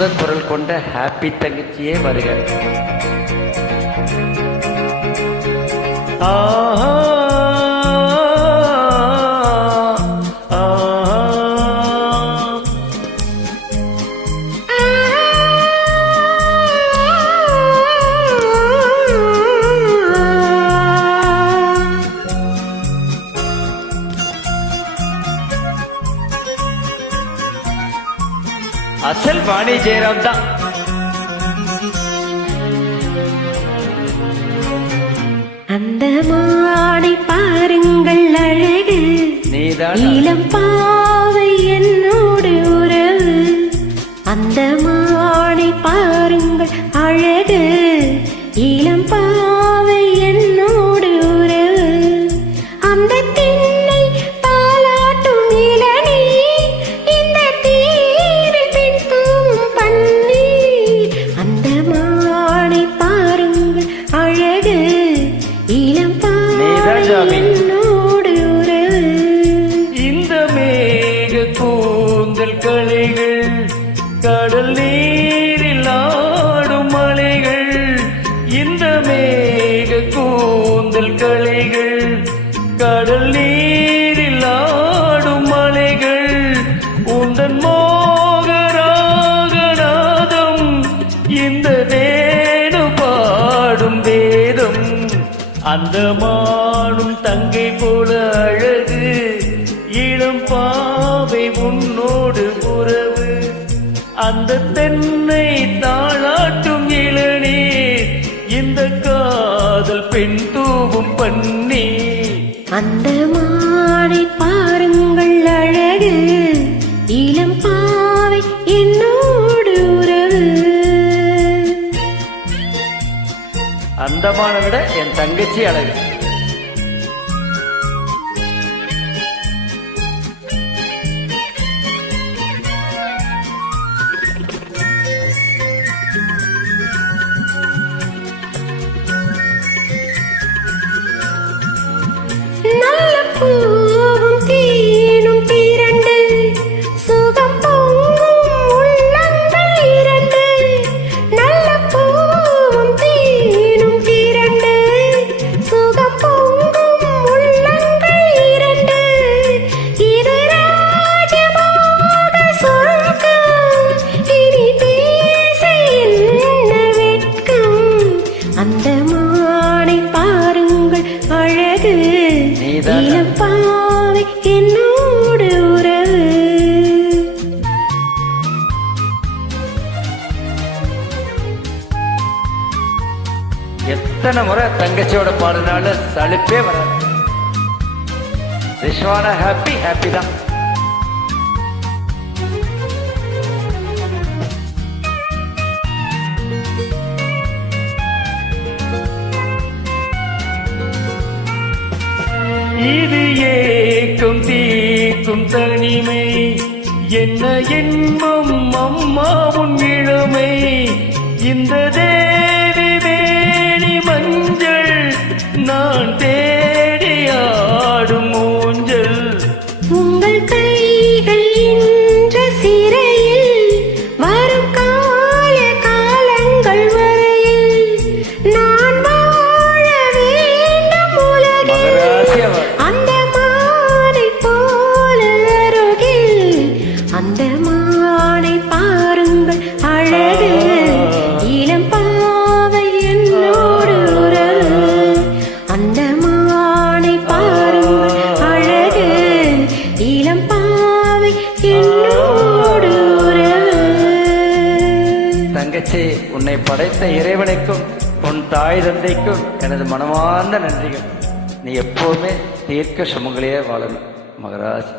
அற்புத குரல் கொண்ட ஹாப்பி தங்கச்சியே வருக. ஆஹா அசல் வாணி ஜெயராம் தான். அந்த மானை பாருங்கள் அழகு, இளம் பாவை என்னோடு உறவு. அந்த மானை பாருங்கள் அழகு, இளம் பாவை என்னோடு உறவு. அந்த திண்ணை தாலாட்டும் இளநீ, இந்த தீரில் பின் தூவும் பன்னி. அந்த மானை பாருங்கள் அழகு, இளம் பாவை என்னோடு உறவு. இந்த மேக கூந்தல் கலைகள், கடல் நீரில் ஆடும் மலைகள். இந்த மேக கூந்தல் கலைகள், கடல் நீரில் ஆடும் மலைகள். உந்தன் மோகராகநாதம், இந்த வேணு பாடும் வேதம். அந்த மானும் தங்கை போல அழகு, இளம் பாவை உன்னோடு உறவு. அந்த தென்னை தாளாட்டும் இளநீர், இந்த காதல் பெண் தூவும் பன்னி. அந்த மானை பாருங்கள் அழகு, இளம் பாவை என்னோடு உறவு. அந்தமான விட என் தங்கச்சி அழகு. நல்ல பூவும் தேனும் திரண்டு, சுகம் பொங்கும் உள்ளங்கள் இரண்டு. நல்ல பூவும் தேனும் திரண்டு, சுகம் பொங்கும் உள்ளங்கள் இரண்டு. இது ராஜமோக சொர்க்கம், இனி பேச என்ன வெட்கம். அந்த மானை பாருங்கள் அழகு, இளம் பாவை என்னோடு உறவு. எத்தனை முறை தங்கச்சியோட பாடுனாலும் சலிப்பே வராது. ரிஷ்வானா ஹாப்பி ஹாப்பி தான். இது ஏக்கும் தீக்கும் தனிமை, என்ன என்பம் அம்மாவும் இளமை. இந்த தேவி வேணி மஞ்சள், நான் தேடி ஆடும் ஊஞ்சல். உங்கள் கைகள் என்ற சிறையில், வரும் கால காலங்கள் வரையில் நான் வாழ வேண்டும் உலகில். அந்த மானை போல அருகில், அந்த மானை பாருங்கள் அழகு, இளம் பாவை என்னோடு உறவு. அந்த மானை பாருங்கள் அழகு, இளம் பாவை என்னோடு உறவு. தங்கச்சி, உன்னை படைத்த இறைவனுக்கும் உன் தாய் தந்தைக்கும் எனது மனமார்ந்த நன்றிகள். நீ எப்போவுமே தீர்க்க சுமங்கலியே வாழணும் மகராஜ்.